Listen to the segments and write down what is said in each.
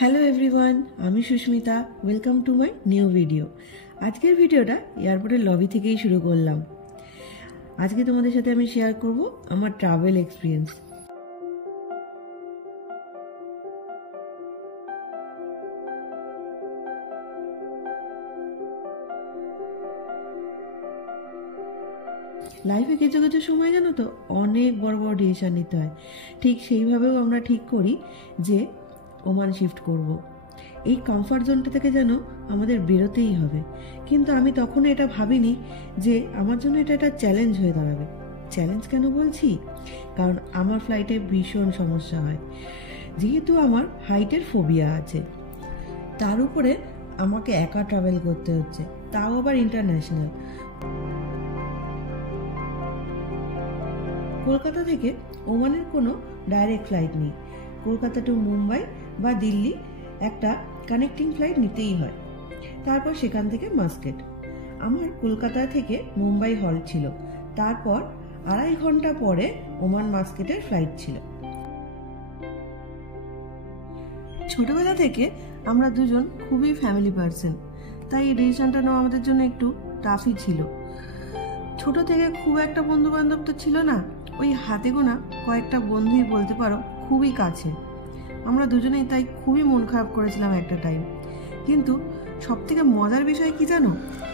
Hello everyone, আমি Sushmita. Welcome to my new video. আজকের ভিডিওটা এয়ারপোর্টের লবি থেকেই শুরু করলাম। আজকে তোমাদের সাথে আমি শেয়ার করব আমার ট্রাভেল এক্সপিরিয়েন্স। লাইফে কিছু কিছু সময় জানো তো অনেক বড় বড় ডিসিশন নিতে হয়। ঠিক সেইভাবেও আমরা ঠিক করি যে ওমান শিফট করব। এই কমফর্ট জোনটা থেকে যেন আমাদের বেরোতেই হবে। কিন্তু আমি তখন এটা ভাবিনি যে আমার জন্য এটা একটা চ্যালেঞ্জ হয়ে দাঁড়াবে। চ্যালেঞ্জ কেন বলছি? কারণ আমার ফ্লাইটে ভীষণ সমস্যা হয়, যেহেতু আমার হাইটের ফোবিয়া আছে। তার উপরে আমাকে একা ট্রাভেল করতে হচ্ছে, তাও আবার ইন্টারন্যাশনাল। কলকাতা থেকে ওমানের কোনো ডাইরেক্ট ফ্লাইট নেই। কলকাতা টু মুম্বাই বা দিল্লি একটা কানেক্টিং ফ্লাইট নিতেই হয়, তারপর সেখান থেকে মাস্কেট। আমার কলকাতা থেকে মুম্বাই হল্ট ছিল, তারপর 2.5 ঘন্টা পরে ওমান মাস্কেটের ফ্লাইট ছিল। ছোটবেলা থেকে আমরা দুজন খুবই ফ্যামিলি পার্সন, তাই এই ডিসিশনটা নেওয়া আমাদের জন্য একটু টাফই ছিল। ছোট থেকে খুব একটা বন্ধু বান্ধব তো ছিল না, ওই হাতে গোনা কয়েকটা বন্ধুই বলতে পারো খুবই কাছে। আমরা দুজনেই তাই খুবই মন খারাপ করেছিলাম একটা টাইম। কিন্তু সব থেকে মজার বিষয় কি জানো,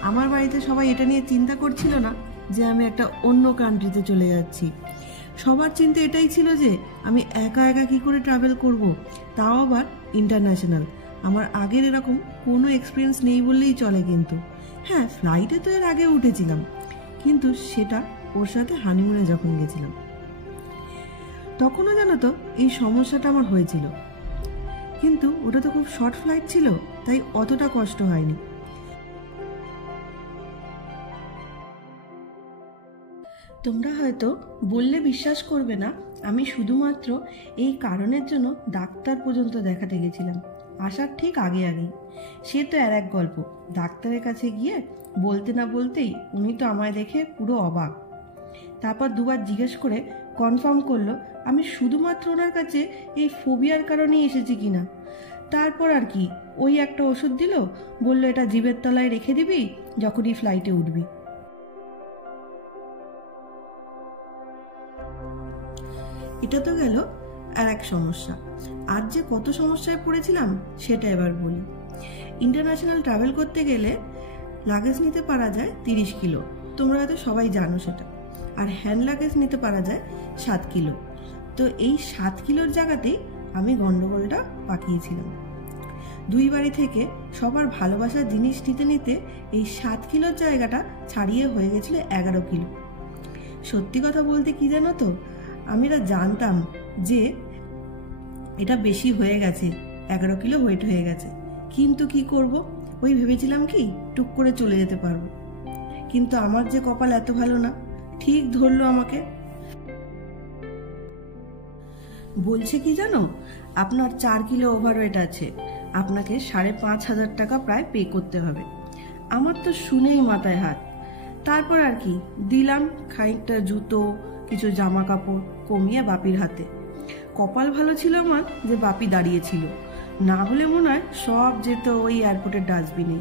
আমার বাড়িতে সবাই এটা নিয়ে চিন্তা করছিল না যে আমি একটা অন্য কান্ট্রিতে চলে যাচ্ছি। সবার চিন্তা এটাই ছিল যে আমি একা একা কি করে ট্রাভেল করব, তাও আবার ইন্টারন্যাশনাল। আমার আগের এরকম কোনো এক্সপিরিয়েন্স নেই বললেই চলে। কিন্তু হ্যাঁ, ফ্লাইটে তো এর আগে উঠেছিলাম, কিন্তু সেটা ওর সাথে হানিমুনে যখন গেছিলাম। তখনও জানো তো এই সমস্যাটা আমার হয়েছিল, কিন্তু ওটা তো খুব শর্ট ফ্লাইট ছিল, তাই অতটা কষ্ট হয়নি। তোমরা হয়তো বললে বিশ্বাস করবে না, আমি শুধুমাত্র এই কারণের জন্য ডাক্তার পর্যন্ত দেখাতে গেছিলাম আসার ঠিক আগেই। সে তো আর এক গল্প। ডাক্তারের কাছে গিয়ে বলতে না বলতেই উনি তো আমায় দেখে পুরো অবাক। তারপর দুবার জিজ্ঞেস করে কনফার্ম করলো আমি শুধুমাত্র ওনার কাছে এই ফোবিয়ার কারণেই এসেছি কিনা। তারপর আর কি, ওই একটা ওষুধ দিল, বললো এটা জিভের তলায় রেখে দিবি যখনই ফ্লাইটে উঠবি। এটা তো গেল আর এক সমস্যা। আর যে কত সমস্যায় পড়েছিলাম সেটা এবার বলি। ইন্টারন্যাশনাল ট্রাভেল করতে গেলে লাগেজ নিতে পারা যায় 30 কিলো, তোমরা হয়তো সবাই জানো সেটা। আর হ্যান্ড লাগেজ নিতে পারা যায় 7 কিলো। তো এই 7 কিলোর জায়গাতেই আমি গন্ডগোলটা পাকিয়েছিলাম। দুই বাড়ি থেকে সবার ভালোবাসার জিনিস নিতে নিতে এই 7 কিলোর জায়গাটা ছাড়িয়ে হয়ে গেছিল 11 কিলো। সত্যি কথা বলতে কি জানো তো, আমি এটা জানতাম যে এটা বেশি হয়ে গেছে, 11 কিলো ওয়েট হয়ে গেছে, কিন্তু কি করব, ওই ভেবেছিলাম কি টুক করে চলে যেতে পারবো। কিন্তু আমার যে কপাল এত ভালো না, ঠিক ধরলো আমাকে। বলছে কি জানো, আপনার 4 কিলো ওভারওয়েট আছে, আপনাকে 5,500 টাকা প্রায় পে করতে হবে। আমার তো শুনেই মাথায় হাত। তারপর আর কি দিলাম খানিকটা জুতো, কিছু জামা কাপড় কমিয়ে বাপির হাতে। কপাল ভালো ছিল আমার যে বাপি দাঁড়িয়েছিল, না হলে মনে হয় সব যেত ওই এয়ারপোর্টের ডাস্টবিনে।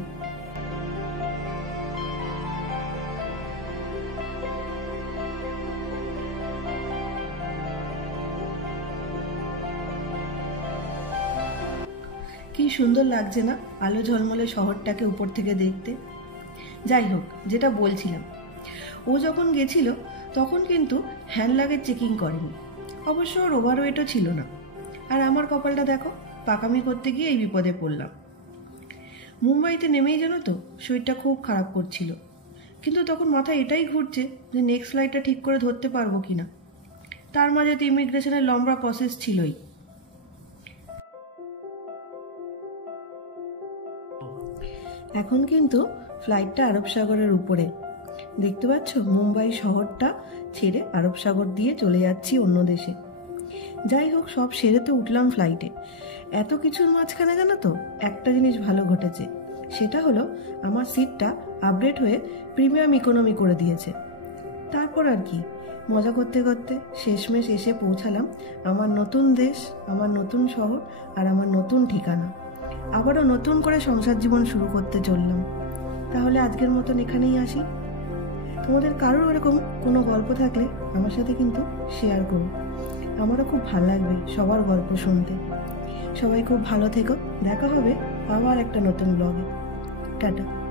কি সুন্দর লাগছে না আলো ঝলমলে শহরটাকে উপর থেকে দেখতে। যাই হোক, যেটা বলছিলাম, ও যখন গেছিল তখন কিন্তু হ্যান্ড লাগেজ চেকিং করেনি। অবশ্য ওর ওভারওয়েটও ছিল না। আর আমার কপালটা দেখো, পাকামি করতে গিয়ে এই বিপদে পড়লাম। মুম্বাইতে নেমেই জানো তো শরীরটা খুব খারাপ করছিল, কিন্তু তখন মাথায় এটাই ঘুরছে যে নেক্সট ফ্লাইটটা ঠিক করে ধরতে পারবো কিনা। তার মাঝে তো ইমিগ্রেশনের লম্বা প্রসেস ছিলই। এখন কিন্তু ফ্লাইটটা আরব সাগরের উপরে, দেখতে পাচ্ছ মুম্বাই শহরটা ছেড়ে আরব সাগর দিয়ে চলে যাচ্ছি অন্য দেশে। যাই হোক, সব সেরে তো উঠলাম ফ্লাইটে। এত কিছুর মাঝখানে জানো তো একটা জিনিস ভালো ঘটেছে, সেটা হলো আমার সিটটা আপডেট হয়ে প্রিমিয়াম ইকোনমি করে দিয়েছে। তারপর আর কি, মজা করতে করতে শেষমেশ এসে পৌঁছালাম আমার নতুন দেশ, আমার নতুন শহর আর আমার নতুন ঠিকানা। আবারও নতুন করে সংসার জীবন শুরু করতে চললাম। তাহলে আজকের মতন এখানেই আসি। তোমাদের কারোর এরকম কোনো গল্প থাকলে আমার সাথে কিন্তু শেয়ার করো, আমারও খুব ভালো লাগবে সবার গল্প শুনতে। সবাই খুব ভালো থেকো, দেখা হবে আবার একটা নতুন ব্লগে। টাটা।